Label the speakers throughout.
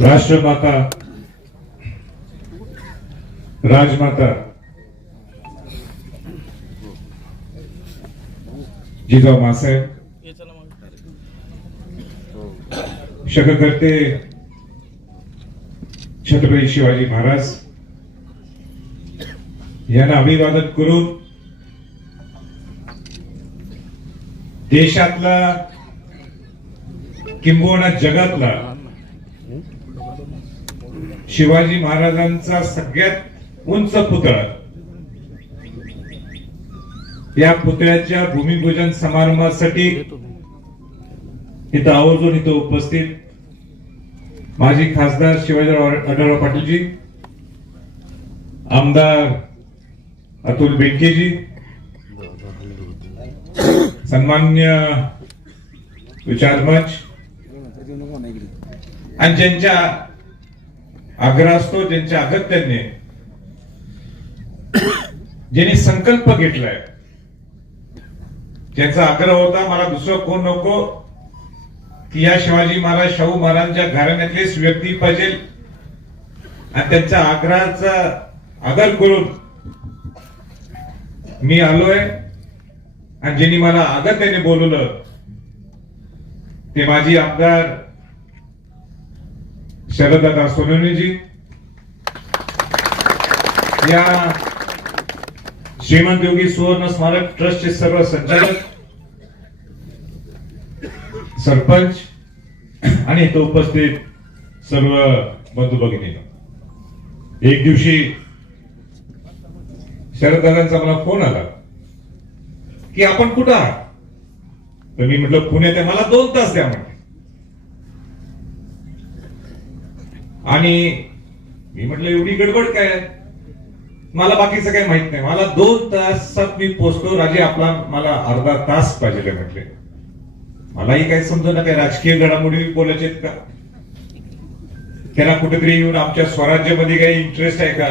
Speaker 1: राष्ट्रमाता राजमाता जिजाऊ मासाहेब शककर्ते छत्रपती शिवाजी महाराज यांना अभिवादन करून देशातला किंबहुना जगातला शिवाजी महाराजांचा सगळ्यात उंच पुतळा. या पुतळ्याच्या भूमिपूजन समारंभासाठी इथं आवर्जून इथं उपस्थित माजी खासदार शिवाजीराव आढळराव पाटीलजी आमदार अतुल बेंकेजी सन्मान्य विचार मंच आणि ज्यांच्या आग्रह असतो ज्यांच्या अगत्याने ज्यांनी संकल्प घेतलाय. ज्यांचा आग्रह होता मला दुसरं कोण नको? की या शिवाजी महाराज शाहू महाराजांच्या घराण्यातलीच व्यक्ती पाहिजे. आणि त्यांच्या आग्रहाचा आदर करून मी आलोय. आणि ज्यांनी मला अगत्याने बोलवलं ते माझी आमदार शरददादा सोनवणेजी. या श्रीमंत योगी सुवर्ण स्मारक ट्रस्टचे सर्व संचालक सरपंच आणि इथं उपस्थित सर्व बंधू भगिनी एक दिवशी शरददादांचा मला फोन आला की आपण कुठं आहात? तर मी म्हटलं पुण्यात मला दोन तास द्या म्हणून आणि मी म्हटलं एवढी गडबड काय? मला बाकीचं काही माहीत नाही. मला दोन तासात मी पोचलो. राजे आपला मला अर्धा तास पाहिजे म्हटले. मलाही काही समजू ना काही राजकीय घडामोडी बोलायचे आहेत का? त्यांना कुठेतरी येऊन आमच्या स्वराज्यामध्ये काही इंटरेस्ट आहे का?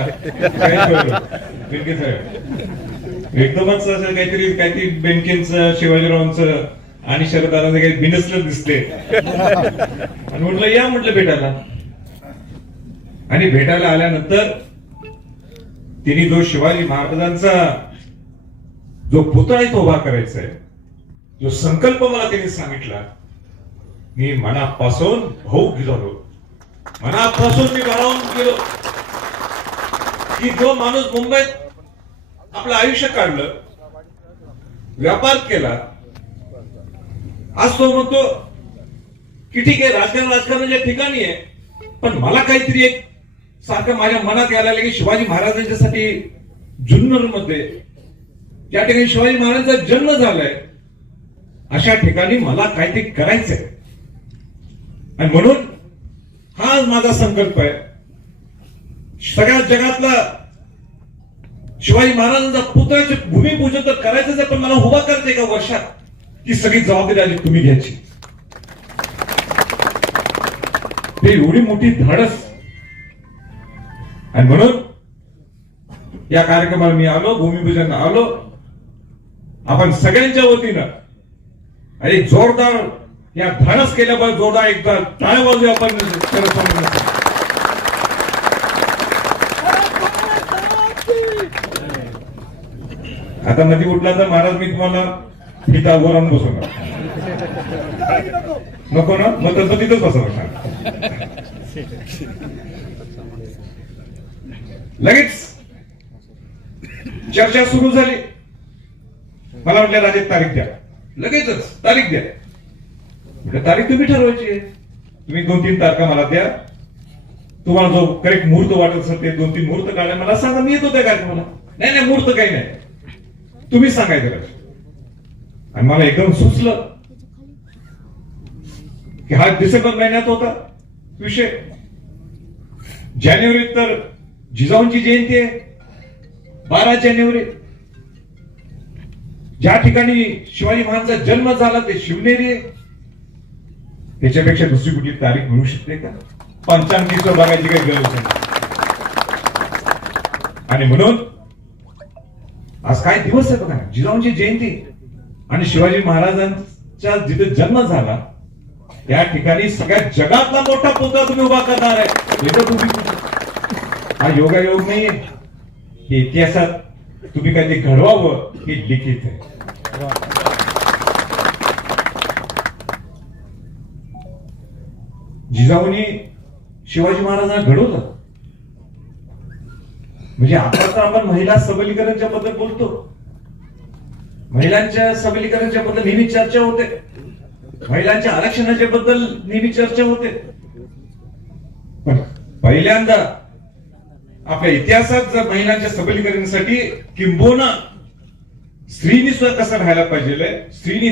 Speaker 1: साहेब. एकदमच असं काहीतरी काहीतरी बेनकेंचं शिवाजीरावांचं आणि शरदारांचं काही बिनसलं दिसते आणि म्हटलं या म्हटलं भेटायला. आणि भेटायला आल्यानंतर तिने जो शिवाजी महाराजांचा जो पुतळा इथं उभा करायचा आहे जो संकल्प मला त्यांनी सांगितला मी मनापासून भाऊक झालो मनापासून मी भारावून गेलो. की जो माणूस मुंबईत आपलं आयुष्य काढलं व्यापार केला आज तो म्हणतो की ठीक आहे राजकारण राजकारणाच्या ठिकाणी आहे पण मला काहीतरी एक सारखं माझ्या मनात यायला लागलं की शिवाजी महाराजांच्यासाठी जुन्नरमध्ये ज्या ठिकाणी शिवाजी महाराजांचा जन्म झालाय. अशा ठिकाणी मला काहीतरी करायचंय. आणि म्हणून हा माझा संकल्प आहे. सगळ्या जगातला शिवाजी महाराजांचा पुतळ्याचे भूमिपूजन तर करायचंच आहे पण मला उभा करते एका वर्षात ती सगळी जबाबदारी आधी तुम्ही घ्यायची. ते एवढी मोठी धाडस आणि म्हणून या कार्यक्रमाला मी आलो भूमिपूजन आलो. आपण सगळ्यांच्या वतीनं आणि जोरदार या धाडस केल्याबद्दल जोरदार एकदा टाळ वाजू आपण. आता मध्ये उठला तर महाराज मी तुम्हाला फिता उभं आणून बसवणार. नको ना? मग तसं तिथंच बसवणार लगेच. चर्चा सुरू झाली. मला म्हटलं राजे तारीख द्या. लगेचच तारीख द्या. म्हटलं तारीख तुम्ही ठरवायची आहे. तुम्ही दोन तीन तारखा मला द्या. तुम्हाला जो करेक्ट मुहूर्त वाटत असेल ते दोन तीन मुहूर्त काढा. मला सांगा मी येतो त्या कार्यक्रमाला. नाही नाही मुहूर्त काही नाही. तुम्ही सांगायचं राजे आणि मला एकदम सुचलं की हा डिसेंबर महिन्यात होता विषय. जानेवारीत तर जिजाऊंची जयंती आहे. बारा जानेवारी. ज्या ठिकाणी शिवाजी महाराजांचा जन्म झाला ते शिवनेरी आहे. त्याच्यापेक्षा दुसरी कुठली तारीख मिळू शकते का? पंचांगीचं बघायची काही गरज नाही. आणि म्हणून आज काय दिवस आहे बघा. जिजाऊंची जयंती. आणि शिवाजी महाराजांचा जिथे जन्म झाला त्या ठिकाणी सगळ्या जगातला मोठा पुतळा तुम्ही उभा करणार आहे. हा योगायोग नाहीये. हे इतिहासात तुम्ही काहीतरी घडवावं हे लिखित आहे. जिजाऊनी शिवाजी महाराजांना घडवलं. म्हणजे आता तर आपण महिला सबलीकरणच्या बद्दल बोलतो. महिलांच्या सबलीकरणाच्या बद्दल नेहमी चर्चा होते. महिलांच्या आरक्षणाच्या बद्दल नेहमी चर्चा होते. पण पहिल्यांदा आपल्या इतिहासात जर महिलांच्या सबलीकरणासाठी किंबोना स्त्रीनी सुद्धा कसं राहायला पाहिजे स्त्रीनी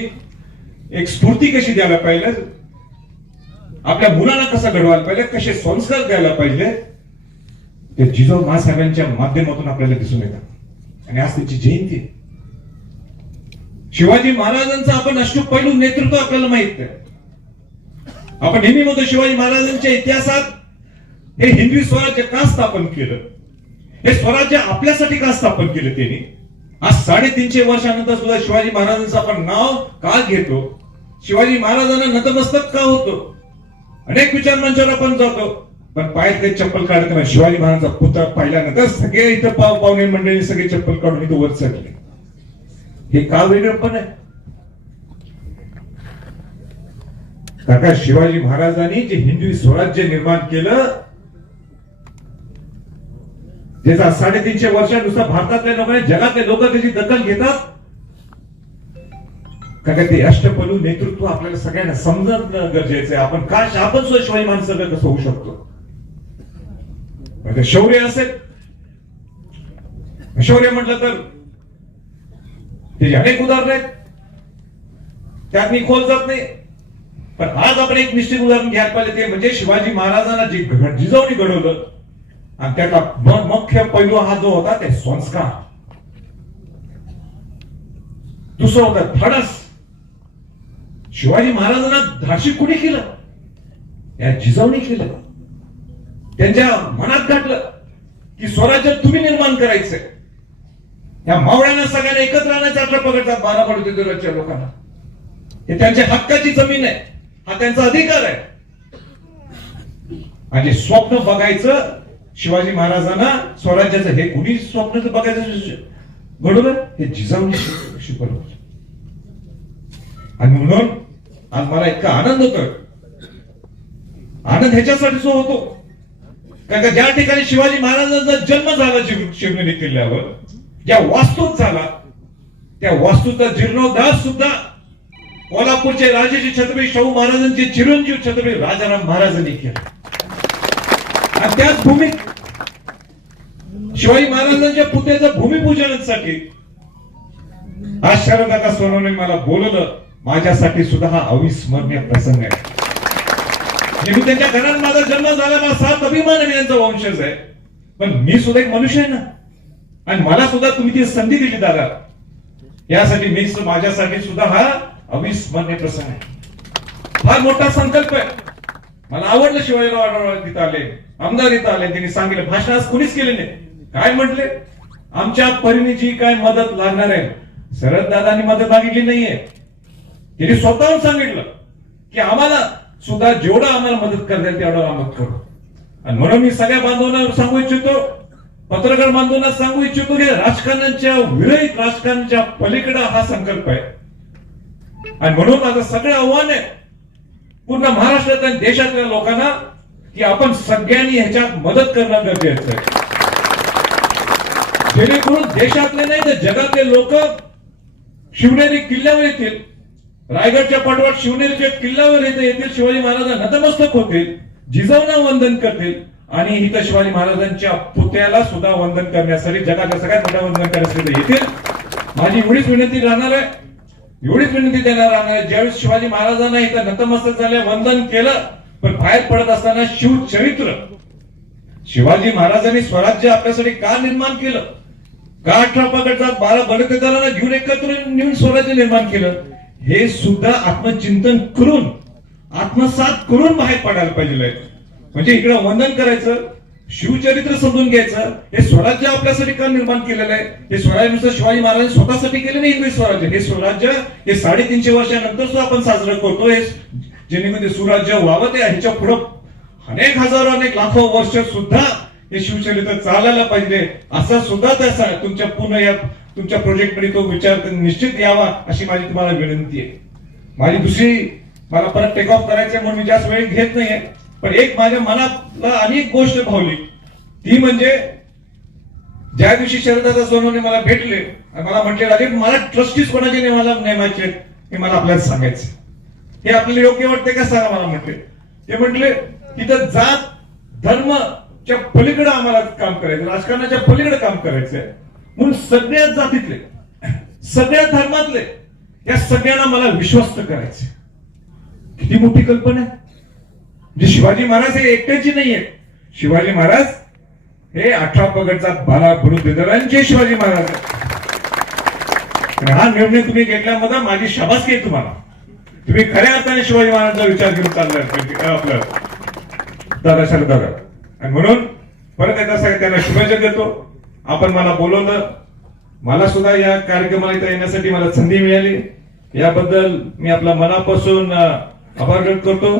Speaker 1: एक स्फूर्ती कशी द्यायला पाहिजे आपल्या मुलांना कसं घडवायला पाहिजे कसे संस्कार द्यायला पाहिजे ते जिजाऊ महासाहेबांच्या माध्यमातून आपल्याला दिसून येतात. आणि आज त्यांची जयंती शिवाजी महाराजांचं आपण अष्टपैलू नेतृत्व आपल्याला माहीत आहे. आपण नेहमी म्हणतो शिवाजी महाराजांच्या इतिहासात हे हिंदवी स्वराज्य का स्थापन केलं? हे स्वराज्य आपल्यासाठी का स्थापन केलं त्यांनी? आज साडेतीनशे वर्षानंतर सुद्धा शिवाजी महाराजांचं आपण नाव का घेतो? शिवाजी महाराजांना नतमस्तक का होतो? अनेक विचार मंचावर आपण जातो. पण पायात काही चप्पल काढताना शिवाजी महाराजांचा पुतळा पाहिल्यानंतर सगळे इथं पाव पाहुणे मंडळी सगळे चप्पल काढून इथं वर चढले. हे का वेगळं पण आहे? काका शिवाजी महाराजांनी जे हिंदवी स्वराज्य निर्माण केलं त्याचा साडेतीनशे वर्षानुसार भारतातल्या लोकांनी जगातले लोक त्याची दखल घेतात. कारण ते अष्टपलू नेतृत्व आपल्याला सगळ्यांना समजणं गरजेचं आहे. आपण का आपण सुद्धा शिवाजी महाराज कसं होऊ शकतो? शौर्य असेल. शौर्य म्हटलं तर त्याची अनेक उदाहरण आहेत. त्यात मी खोल जात नाही. पण आज आपण एक निश्चित उदाहरण घ्यायला पाहिजे ते म्हणजे शिवाजी महाराजांना जे घड- घडवलं आणि त्याचा मुख्य पैलू हा जो होता ते संस्कार. दुसरं होतं धडस. शिवाजी महाराजांना धाडशी कुणी केलं? या जिजाऊने केलं. त्यांच्या मनात घातलं की स्वराज्य तुम्ही निर्माण करायचंय. या मावळ्यांना सगळ्यांना एकत्र आणायचं आपल्या पकडतात बारा पडते लोकांना. हे त्यांच्या हक्काची जमीन आहे. हा त्यांचा अधिकार आहे. आणि स्वप्न बघायचं शिवाजी महाराजांना स्वराज्याचं हे कुणी स्वप्न बघायचं घडवलं हे जिजाऊनी शिकवलं आणि म्हणून आज मला इतका आनंद होतोय. आनंद ह्याच्यासाठी जो होतो. कारण का ज्या ठिकाणी शिवाजी महाराजांचा जन्म झाला शिवनेरी किल्ल्यावर ज्या वास्तूत झाला त्या वास्तूचा जीर्णोद्धार सुद्धा कोल्हापूरचे राजेचे छत्रपती शाहू महाराजांचे चिरंजीव छत्रपती राजाराम महाराजांनी केला. आणि त्याच भूमी शिवाजी महाराजांच्या पुतळ्याचं भूमिपूजनासाठी आज शरदादा सोनवणे मला बोलवलं. माझ्यासाठी सुद्धा हा अविस्मरणीय प्रसंग आहे. मी त्यांच्या घरात माझा जन्म झाला मला सात अभिमान यांचा वंशज आहे. पण मी सुद्धा एक मनुष्य आहे ना. आणि मला सुद्धा तुम्ही ती संधी दिली दादा. यासाठी मी माझ्यासाठी सुद्धा हा अविस्मरणीय प्रसंग आहे. फार मोठा संकल्प आहे. मला आवडलं शिवाजीराव आढळराव तिथं आले आमदार इथं आले त्यांनी सांगितलं भाषण आज कुणीच केले नाही. काय म्हटले? आमच्या परीने जी काय मदत लागणार आहे? शरद दादांनी मदत मागितली नाहीये. त्यांनी स्वतःहून सांगितलं की आम्हाला सुद्धा जेवढं आम्हाला मदत करता येईल तेवढं आम्हाला करू. आणि म्हणून मी सगळ्या बांधवांना सांगू इच्छितो पत्रकार बांधवांना सांगू इच्छितो की राजकारणाच्या विरहित राजकारणाच्या पलीकडे हा संकल्प आहे. आणि म्हणून माझं सगळं आव्हान आहे पूर्ण महाराष्ट्रात आणि देशातल्या लोकांना की आपण सगळ्यांनी ह्याच्यात मदत करणं गरजेचं आहे. जेणेकरून देशातले नाही तर जगातले लोक शिवनेरी किल्ल्यावर येतील. रायगडच्या पाठोपाठ शिवनेरीच्या किल्ल्यावर येथे येतील. शिवाजी महाराजांना नतमस्तक होतील. जिजाऊना वंदन करतील. आणि इथं शिवाजी महाराजांच्या पुत्याला सुद्धा वंदन करण्यासाठी जगाच्या सगळ्यात मोठ्या वंदन करण्यासाठी येतील. माझी एवढीच विनंती राहणार आहे. एवढीच विनंती देणार राहणार आहे. ज्यावेळेस शिवाजी महाराजांना इथं नतमस्तक झाले वंदन केलं पण बाहेर पडत असताना शिवचरित्र शिवाजी महाराजांनी स्वराज्य आपल्यासाठी का निर्माण केलं? का अठरा पकडतात बारा बलतेदारांना घेऊन एकत्र नेऊन स्वराज्य निर्माण केलं? हे सुद्धा आत्मचिंतन करून आत्मसात करून बाहेर पडायला पाहिजे म्हणजे इकडं वंदन करायचं शिवचरित्र समजून घ्यायचं हे स्वराज्य आपल्यासाठी का निर्माण केलेलं आहे? हे स्वराज्य शिवाजी महाराज स्वतःसाठी केले नाही इंग्रज स्वराज्य? हे स्वराज्य हे साडेतीनशे वर्षानंतर सुद्धा आपण साजरं करतो हे जेणेमध्ये सुराज्य व्हावं ते ह्याच्या पुढं अनेक हजारो अनेक लाखो वर्ष सुद्धा हे शिवसेनेचं चालायला पाहिजे असा सुद्धा त्याचा तुमच्या पुन्हा या तुमच्या प्रोजेक्टमध्ये तो विचार निश्चित यावा अशी माझी तुम्हाला विनंती आहे. माझी दुसरी मला परत टेक ऑफ करायचं म्हणून मी जास्त वेळ घेत नाहीये पण एक माझ्या मनातला अनेक गोष्ट भावली. ती म्हणजे ज्या दिवशी शरदादा सोनवणे मला भेटले आणि मला म्हटले अरे मला ट्रस्टीज कोणाचे नेमाला नेमायचे हे मला आपल्याला सांगायचं हे आपल्याला योग्य वाटते का सांगा मला म्हटले ते म्हटले तिथं जात धर्मच्या पलीकडे आम्हाला काम करायचं राजकारणाच्या पलीकडे काम करायचंय. म्हणून सगळ्या जातीतले सगळ्या धर्मातले या सगळ्यांना मला विश्वस्त करायचे किती मोठी कल्पना आहे. म्हणजे शिवाजी महाराज हे एकट्याची नाहीये. शिवाजी महाराज हे अठरा पगडचा बाला बरुद्दरांचे शिवाजी महाराज हा निर्णय तुम्ही घेतल्यामध्ये माझी शाबासकी आहे तुम्हाला. तुम्ही खऱ्या अर्थाने शिवाजी महाराजांचा विचार घेऊन चाललाय म्हणजे आपलं दादा शरदादा आणि म्हणून परत एकदा सगळ्या त्यांना शुभेच्छा देतो. आपण मला बोलवलं. मला सुद्धा या कार्यक्रमाला इथं येण्यासाठी मला संधी मिळाली. याबद्दल मी आपला मनापासून आभार व्यक्त करतो.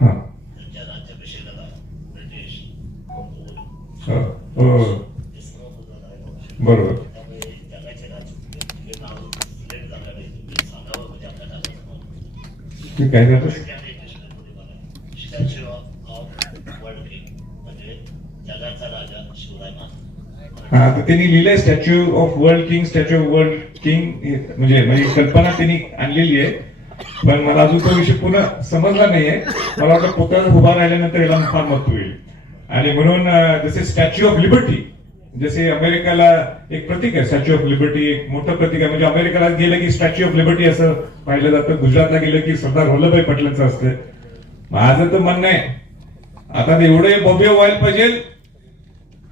Speaker 1: हा
Speaker 2: त्यांच्या राज्याभिषेकाला ब्रिटिश
Speaker 1: हो, हो
Speaker 2: हे सर्व मुद्दा आहे.
Speaker 1: बरोबर
Speaker 2: त्यामुळे जगाचे राजकीय हे नाव सिलेक्ट झालं नाही तुम्ही सांगावं म्हणजे आपल्या नावाचं नाव.
Speaker 1: ठीक आहे दादा.
Speaker 2: त्याने डिक्शनरीमध्ये मला स्टॅच्यू ऑफ वर्ल्ड किंग म्हणजे जगाचा
Speaker 1: हा तर त्यांनी लिहिलंय statue of world king statue of world king म्हणजे म्हणजे कल्पना त्यांनी आणलेली आहे. पण मला अजून तो विषय पुन्हा समजला नाहीये. मला वाटतं पुतळा उभा राहिल्यानंतर याला फार महत्त्व होईल आणि म्हणून जसे स्टॅच्यू ऑफ लिबर्टी जसे अमेरिकेला एक प्रतीक आहे स्टॅच्यू ऑफ लिबर्टी एक मोठं प्रतीक आहे. म्हणजे अमेरिकेला गेलं की स्टॅच्यू ऑफ लिबर्टी असं पाहिलं जातं. गुजरातला गेलं की सरदार वल्लभभाई पटेलांचं असतं. माझं तर म्हणणं आहे आता ते एवढे भव्य व्हायला पाहिजे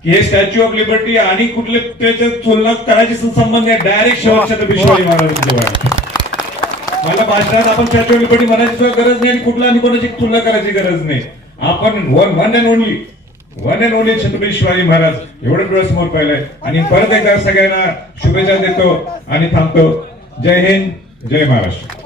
Speaker 1: की हे स्टॅच्यू ऑफ लिबर्टी आणि कुठले त्याच्या तुलना करायची संबंध आहे डायरेक्ट शेवटच्या शिवाजी महाराजांच्या मला भाषणात आपण स्टॅच्यू ऑफ लिबर्टी म्हणायची सुद्धा गरज नाही आणि कुठला आणि कोणाची तुलना करायची गरज नाही. आपण one one and only one and only Chhatrapati Shivaji Maharaj. एवढं डोळ्यासमोर पाहिलंय. आणि परत एकदा सगळ्यांना शुभेच्छा देतो आणि थांबतो. जय हिंद जय महाराष्ट्र.